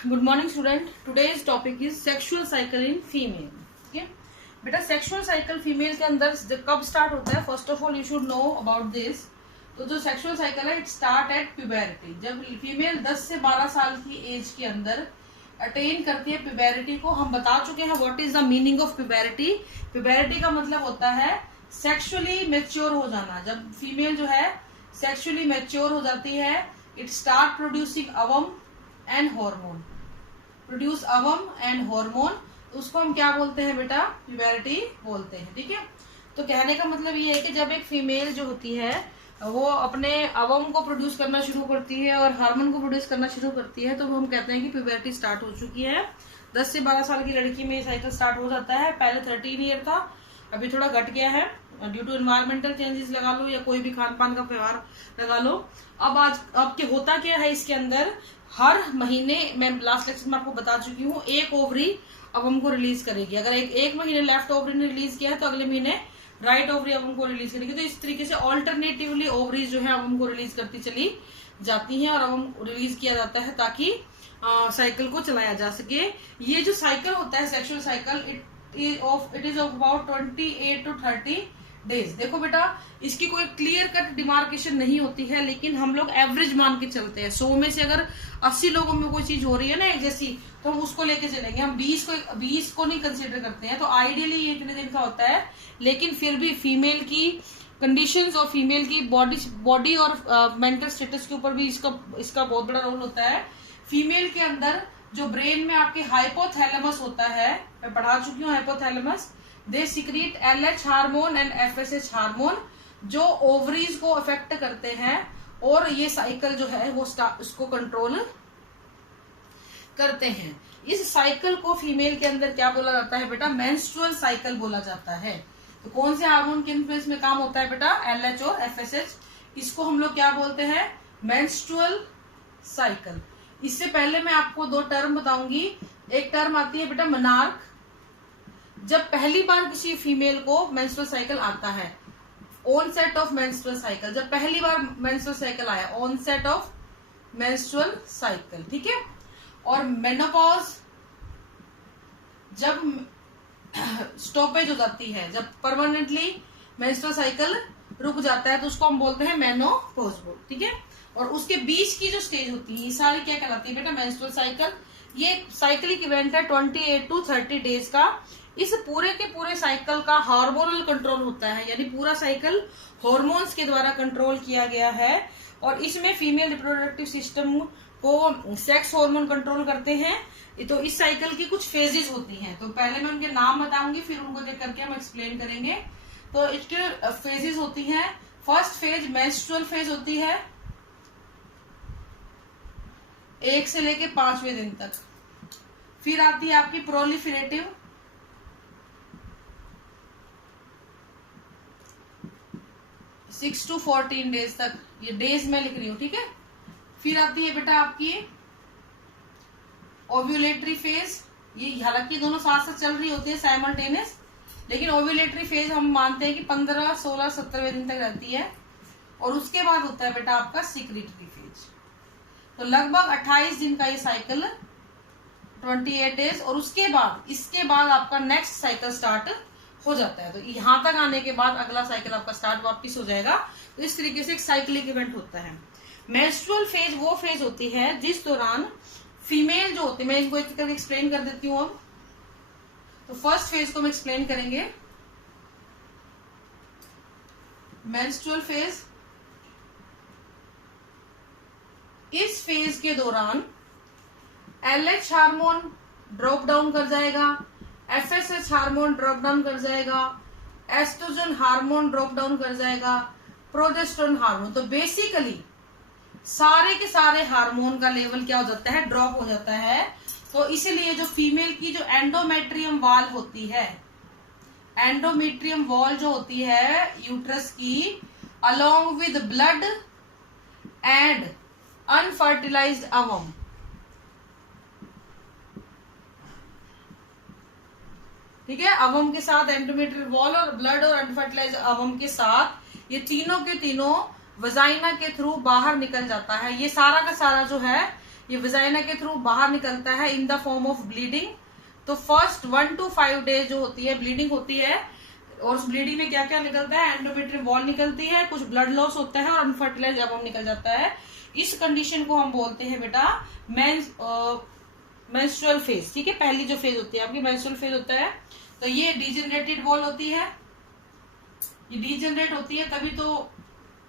Good morning student. Today's topic is sexual cycle in female. ठीक है बेटा, sexual cycle female के अंदर कब स्टार्ट होता है? First of all you should know about this. तो जो सेक्सुअल साइकिल है इट स्टार्ट एट प्यूबेरिटी। जब फीमेल 10 से 12 साल की एज के अंदर अटेन करती है प्यूबेरिटी को, हम बता चुके हैं what is the meaning of puberty. Puberty का मतलब होता है सेक्सुअली मैच्योर हो जाना। जब फीमेल जो है सेक्सुअली मैच्योर हो जाती है, it start producing अवम and hormone, produce अवम and hormone. उसको हम क्या बोलते हैं बेटा? प्यूबेरिटी बोलते हैं। ठीक है, तो कहने का मतलब ये है कि जब एक फीमेल जो होती है वो अपने अवम को प्रोड्यूस करना शुरू करती है और हार्मोन को प्रोड्यूस करना शुरू करती है, तो हम कहते हैं कि प्यूबेरिटी स्टार्ट हो चुकी है। 10 से 12 साल की लड़की में साइकिल स्टार्ट हो जाता है। पहले 13 ईयर था, अभी थोड़ा घट गया है ड्यू टू एनवायरमेंटल चेंजेस लगा लो या कोई भी खान पान का व्यवहार लगा लो। अब के होता क्या है इसके अंदर, हर महीने, मैं लास्ट लेक्चर में आपको बता चुकी हूँ, एक ओवरी अवम को रिलीज करेगी। अगर एक महीने लेफ्ट ओवरी ने रिलीज किया है तो अगले महीने राइट ओवरी अवम को रिलीज करेगी। तो इस तरीके से ऑल्टरनेटिवली ओवरीज जो है अवम को रिलीज करती चली जाती हैं और अवम रिलीज किया जाता है ताकि साइकिल को चलाया जा सके। ये जो साइकिल होता है sexual cycle, it is of about 28 to 30 days. देखो बेटा, इसकी कोई क्लियर कट डिमार्केशन नहीं होती है, लेकिन हम लोग एवरेज मान के चलते हैं। 100 में से अगर 80 लोगों में कोई चीज हो रही है ना एक जैसी, तो हम उसको लेके चलेंगे। हम 20 को नहीं कंसीडर करते हैं। तो आइडियली ये इतने दिन का होता है, लेकिन फिर भी फीमेल की कंडीशंस और फीमेल की बॉडी और मेंटल स्टेटस के ऊपर भी इसका बहुत बड़ा रोल होता है। फीमेल के अंदर जो ब्रेन में आपके हाइपोथैलेमस होता है, मैं पढ़ा चुकी हूँ hypothalamus, they secrete LH hormone and FSH hormone, जो ओवरीज को अफेक्ट करते हैं और ये साइकिल जो है वो उसको कंट्रोल करते हैं। इस साइकिल को फीमेल के अंदर क्या बोला जाता है बेटा? मेंस्ट्रुअल साइकिल बोला जाता है। तो कौन से हार्मोन के इन्फ्लुएंस में काम होता है बेटा? LH और FSH। इसको हम लोग क्या बोलते हैं? Menstrual cycle. इससे पहले मैं आपको 2 टर्म बताऊंगी। एक टर्म आती है बेटा मेनार्क। जब पहली बार किसी फीमेल को मेंस्ट्रुअल साइकिल आता है, ऑनसेट ऑफ मेंस्ट्रुअल साइकिल, जब पहली बार मेंस्ट्रुअल साइकिल आया, ऑनसेट ऑफ मेंस्ट्रुअल साइकिल। ठीक है, और मेनोपॉज जब स्टॉपेज हो जाती है, जब परमानेंटली मेंस्ट्रुअल साइकिल रुक जाता है, तो उसको हम बोलते हैं मेनोपॉज। ठीक है, और उसके बीच की जो स्टेज होती है, ये सारी क्या कहलाती है बेटा? Menstrual cycle. ये साइक्लिक इवेंट है 28 to 30 डेज का। इस पूरे के पूरे साइकिल का हार्मोनल कंट्रोल होता है, यानी पूरा साइकिल हार्मोन्स के द्वारा कंट्रोल किया गया है। और इसमें फीमेल रिप्रोडक्टिव सिस्टम को सेक्स हार्मोन कंट्रोल करते हैं। तो इस साइकिल की कुछ फेजेस होती हैं, तो पहले मैं उनके नाम बताऊंगी, फिर उनको देख करके हम एक्सप्लेन करेंगे। तो इसके फेजेस होती हैं। फर्स्ट फेज मेंस्ट्रुअल फेज होती है 1 से लेके 5वें दिन तक। फिर आती है आपकी प्रोलिफरेटिव, 6 to 14 डेज तक। ये डेज में लिख रही हूँ, ठीक है। फिर आती है बेटा आपकी ओव्यूलेटरी फेज। ये हालांकि दोनों साथ साथ चल रही होती है साइमल्टेनियस, लेकिन ओव्यूलेटरी फेज हम मानते हैं कि 15, 16, 17वें दिन तक रहती है। और उसके बाद होता है बेटा आपका सिक्रीटरी फेज। तो लगभग 28 दिन का ये साइकिल, 28 डेज। और इसके बाद आपका नेक्स्ट साइकिल स्टार्ट हो जाता है। तो यहां तक आने के बाद अगला साइकिल आपका स्टार्ट वापस हो जाएगा। तो इस तरीके से एक साइक्लिक इवेंट होता है। मेंस्ट्रुअल फेज वो फेज होती है जिस दौरान फीमेल जो होती है, मैं इनको एक करके एक्सप्लेन कर देती हूँ अब। तो फर्स्ट फेज को हम एक्सप्लेन करेंगे। मेंस्ट्रुअल फेज, इस फेज के दौरान LH हार्मोन ड्रॉप डाउन कर जाएगा, FSH हार्मोन ड्रॉप डाउन कर जाएगा, एस्ट्रोजन हार्मोन ड्रॉप डाउन कर जाएगा, प्रोजेस्टेरोन हार्मोन। तो बेसिकली सारे के सारे हार्मोन का लेवल क्या हो जाता है? ड्रॉप हो जाता है। तो इसीलिए जो फीमेल की जो एंडोमेट्रियम वॉल होती है, एंडोमेट्रियम वॉल जो होती है यूट्रस की, along with blood and unfertilised ovum, ठीक है, अवम के साथ एंडोमेट्रियल वॉल और ब्लड और अनफर्टिलाइज्ड अवम के साथ ये तीनों के तीनों वजाइना के थ्रू बाहर निकल जाता है। ये सारा का सारा जो है ये विजाइना के थ्रू बाहर निकलता है in the form of bleeding. तो फर्स्ट 1 to 5 डेज जो होती है ब्लीडिंग होती है, और उस ब्लीडिंग में क्या क्या निकलता है, एंडोमेट्रियम वॉल निकलती है, कुछ ब्लड लॉस होता है और अनफर्टिलाइज्ड ओवम निकल जाता है। इस कंडीशन को हम बोलते हैं बेटा मेंस्ट्रुअल फेज। ठीक है, पहली जो फेज होती है आपकी मेंस्ट्रुअल फेज होता है। तो ये डिजेनरेटेड वॉल होती है, ये डिजेनरेट होती है तभी तो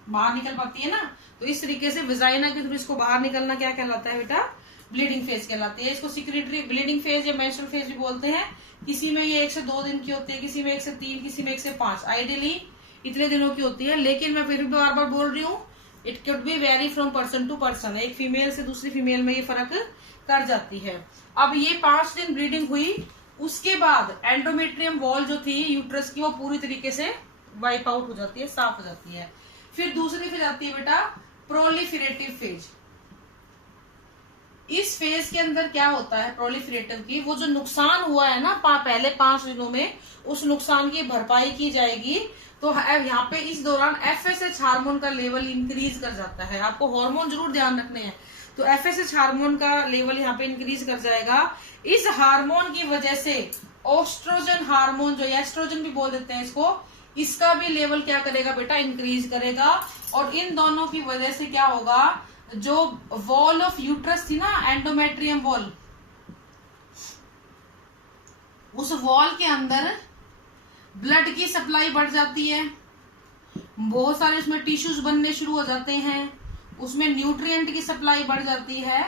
बाहर निकल पाती है ना। तो इस तरीके से विजाइना के थ्रू इसको बाहर निकलना क्या कहलाता है बेटा, ब्लीडिंग फेज कहलाती है। इसको सिक्रेटरी ब्लीडिंग फेज या मेंस्ट्रुअल फेज भी बोलते हैं। किसी में ये 1 से 2 दिन की होती है, किसी में 1 से 3, किसी में 1 से 5, आइडियली इतने दिनों की होती है। लेकिन मैं फिर भी बार बार बोल रही हूँ, it could be vary from person to person, एक फीमेल से दूसरी फीमेल में ये फर्क कर जाती है। अब ये 5 दिन ब्लीडिंग हुई, उसके बाद एंडोमेट्रियम वॉल जो थी यूट्रस की वो पूरी तरीके से वाइप आउट हो जाती है, साफ हो जाती है। फिर दूसरी फेज आती है बेटा प्रोलिफरेटिव फेज। इस फेज के अंदर क्या होता है प्रोलिफरेटिव की, वो जो नुकसान हुआ है ना पहले 5 दिनों में, उस नुकसान की भरपाई की जाएगी। तो यहाँ पे इस दौरान FSH हार्मोन का लेवल इंक्रीज कर जाता है। आपको हार्मोन जरूर ध्यान रखने हैं। तो FSH हार्मोन का लेवल यहाँ पे इंक्रीज कर जाएगा। इस हार्मोन की वजह से ओस्ट्रोजन हार्मोन, जो एस्ट्रोजन भी बोल देते हैं इसको, इसका भी लेवल क्या करेगा बेटा, इंक्रीज करेगा। और इन दोनों की वजह से क्या होगा, जो वॉल ऑफ यूट्रस थी ना, एंडोमेट्रियम वॉल, उस वॉल के अंदर ब्लड की सप्लाई बढ़ जाती है, बहुत सारे उसमें टिश्यूज बनने शुरू हो जाते हैं, उसमें न्यूट्रिएंट की सप्लाई बढ़ जाती है।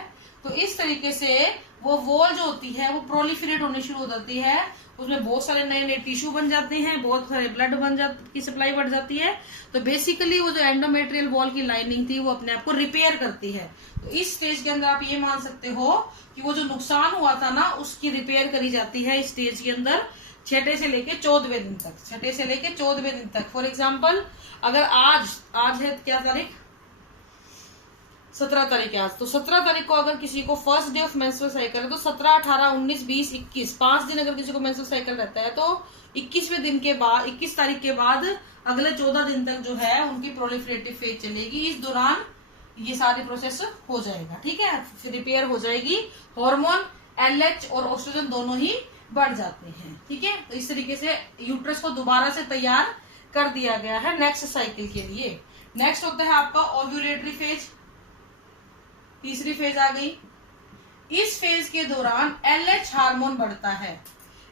तो इस तरीके से वो वॉल जो होती है वो प्रोलिफरेट होने शुरू हो जाती है, उसमें बहुत सारे नए नए टिश्यू बन जाते हैं, बहुत सारे ब्लड की सप्लाई बढ़ जाती है। तो बेसिकली वो जो एंडोमेट्रियल वॉल की लाइनिंग थी वो अपने आप को रिपेयर करती है। तो इस स्टेज के अंदर आप ये मान सकते हो कि वो जो नुकसान हुआ था ना उसकी रिपेयर करी जाती है इस स्टेज के अंदर 6 से लेके 14वें दिन तक, 6 से लेके 14वें दिन तक। फॉर एग्जाम्पल अगर आज है क्या तारीख, 17 तारीख है आज, तो 17 तारीख को अगर किसी को first day of menstrual cycle है तो 17, 18, 19, 20, 21 5 दिन अगर किसी को मेंस्ट्रुअल साइकिल रहता है तो 21वें दिन के बाद, 21 तारीख के बाद अगले 14 दिन तक जो है उनकी प्रोलिफरेटिव फेज चलेगी। इस दौरान ये सारी प्रोसेस हो जाएगा, ठीक है, फिर रिपेयर हो जाएगी। हार्मोन LH और ओस्ट्रोजन दोनों ही बढ़ जाते हैं, ठीक है। तो इस तरीके से यूट्रस को दोबारा से तैयार कर दिया गया है नेक्स्ट साइकिल के लिए। नेक्स्ट होता है आपका ओव्यूलेटरी फेज, तीसरी फेज आ गई। इस फेज के दौरान LH हार्मोन बढ़ता है।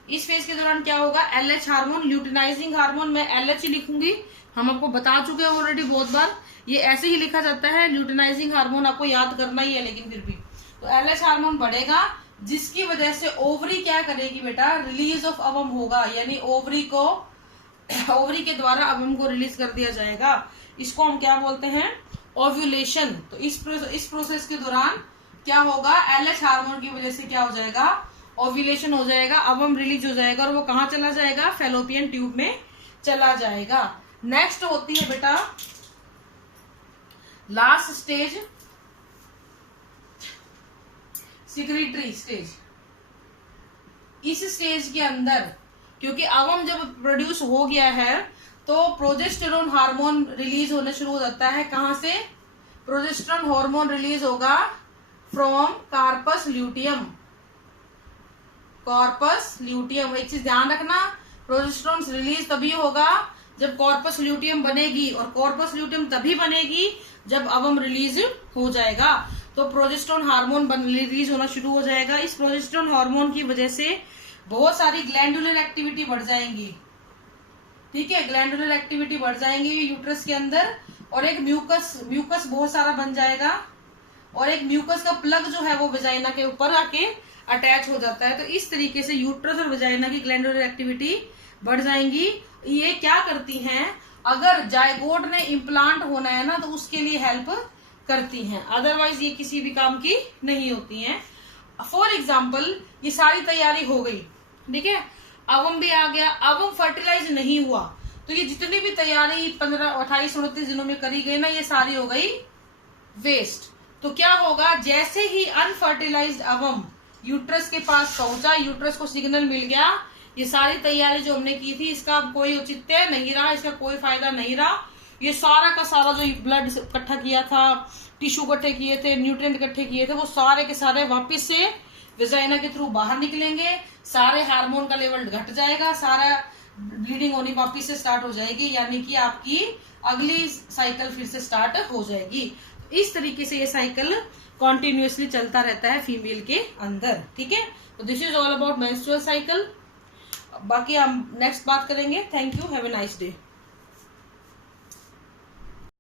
इस फेज के दौरान क्या होगा, LH हार्मोन, ल्यूटिनाइजिंग हार्मोन, मैं LH ही लिखूंगी, हम आपको बता चुके हैं ऑलरेडी बहुत बार, ये ऐसे ही लिखा जाता है, ल्यूटिनाइजिंग हार्मोन आपको याद करना ही है, लेकिन फिर भी तो LH हार्मोन बढ़ेगा, जिसकी वजह से ओवरी क्या करेगी बेटा, रिलीज ऑफ अवम होगा, यानी ओवरी के द्वारा अवम को रिलीज कर दिया जाएगा। इसको हम क्या बोलते हैं, ओव्यूलेशन। तो इस प्रोसेस के दौरान क्या होगा, LH हार्मोन की वजह से क्या हो जाएगा, ओव्यूलेशन हो जाएगा, अवम रिलीज हो जाएगा और वो कहाँ चला जाएगा, फैलोपियन ट्यूब में चला जाएगा। नेक्स्ट होती है बेटा लास्ट स्टेज, सिक्रीटरी स्टेज। इस स्टेज के अंदर क्योंकि अवम जब प्रोड्यूस हो गया है तो प्रोजेस्टेरोन हार्मोन रिलीज होने शुरू हो जाता है। कहां से, प्रोजेस्टेरोन हार्मोन रिलीज होगा from corpus luteum. Corpus luteum, एक चीज ध्यान रखना, प्रोजेस्टेरोन रिलीज तभी होगा जब कॉर्पस ल्यूटियम बनेगी, और कॉर्पस ल्यूटियम तभी बनेगी जब अवम रिलीज हो जाएगा। तो प्रोजेस्टेरोन हार्मोन रिलीज होना शुरू हो जाएगा। इस प्रोजेस्टेरोन हार्मोन की वजह से बहुत सारी ग्लैंडुलर एक्टिविटी बढ़ जाएंगी, ठीक है, ग्लैंडुलर एक्टिविटी बढ़ जाएंगी यूट्रस के अंदर, और एक म्यूकस बहुत सारा बन जाएगा, और एक म्यूकस का प्लग जो है वो वजाइना के ऊपर आके अटैच हो जाता है। तो इस तरीके से यूट्रस और वजाइना की ग्लैंडुलर एक्टिविटी बढ़ जाएंगी। ये क्या करती हैं, अगर जायगोट ने इम्प्लांट होना है ना तो उसके लिए हेल्प करती हैं, अदरवाइज ये किसी भी काम की नहीं होती हैं। फॉर एग्जाम्पल ये सारी तैयारी हो गई, ठीक है, अवम भी आ गया, अवम फर्टिलाइज नहीं हुआ तो ये जितनी भी तैयारी 15, 28, 29 दिनों में करी गई ना, ये सारी हो गई वेस्ट। तो क्या होगा, जैसे ही अनफर्टिलाइज्ड अवम यूट्रस के पास पहुंचा, यूट्रस को सिग्नल मिल गया, ये सारी तैयारी जो हमने की थी इसका अब कोई औचित्य नहीं रहा, इसका कोई फायदा नहीं रहा, ये सारा का सारा जो ब्लड इकट्ठा किया था, टिश्यू इकट्ठे किए थे, न्यूट्रिएंट इकट्ठे किए थे, वो सारे के सारे वापस से वेजाइना के थ्रू बाहर निकलेंगे, सारे हार्मोन का लेवल घट जाएगा, सारा ब्लीडिंग होनी वापस से स्टार्ट हो जाएगी, यानी कि आपकी अगली साइकिल फिर से स्टार्ट हो जाएगी। इस तरीके से ये साइकिल कॉन्टिन्यूअसली चलता रहता है फीमेल के अंदर, ठीक है। तो this is all about menstrual cycle. बाकी हम नेक्स्ट बात करेंगे। Thank you, have a nice day.